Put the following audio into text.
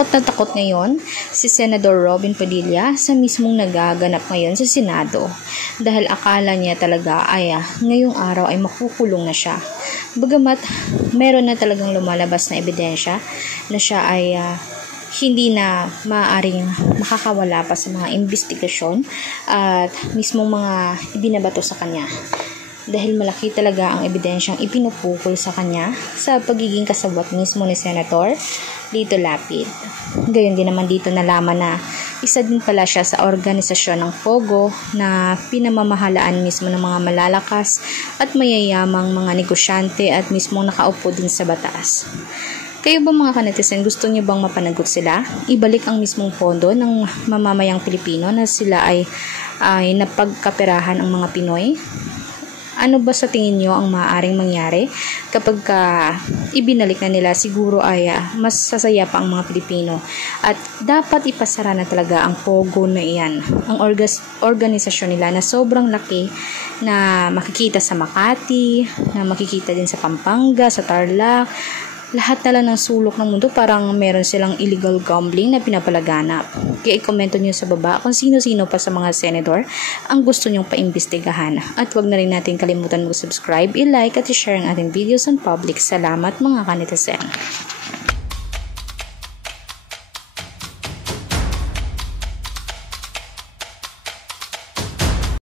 Takot na takot ngayon si Senador Robin Padilla sa mismong nagaganap ngayon sa Senado dahil akala niya talaga ay ngayong araw ay makukulong na siya. Bagamat meron na talagang lumalabas na ebidensya na siya ay hindi na maaaring makakawala pa sa mga investigasyon at mismong mga ibinabato sa kanya. Dahil malaki talaga ang ebidensyang ipinupukol sa kanya sa pagiging kasabwat mismo ni Senator Lito Lapid. Gayon din naman dito nalaman na isa din pala siya sa organisasyon ng Pogo na pinamamahalaan mismo ng mga malalakas at mayayamang mga negosyante at mismo nakaupo din sa batas. Kayo ba mga kanetizen, gusto niyo bang mapanagot sila? Ibalik ang mismong pondo ng mamamayang Pilipino na sila ay napagkaperahan ang mga Pinoy? Ano ba sa tingin nyo ang maaaring mangyari kapag ibinalik na nila? Siguro ay mas sasaya pa ang mga Pilipino at dapat ipasara na talaga ang Pogo na iyan, ang organisasyon nila na sobrang laki na makikita sa Makati, na makikita din sa Pampanga, sa Tarlac. Lahat na lang ng sulok ng mundo parang meron silang illegal gambling na pinapalaganap. Kaya i-komento nyo sa baba kung sino-sino pa sa mga senador ang gusto nyong paimbestigahan. At wag na rin natin kalimutan mag-subscribe, i-like at i-share ang ating videos on public. Salamat mga kanetizen.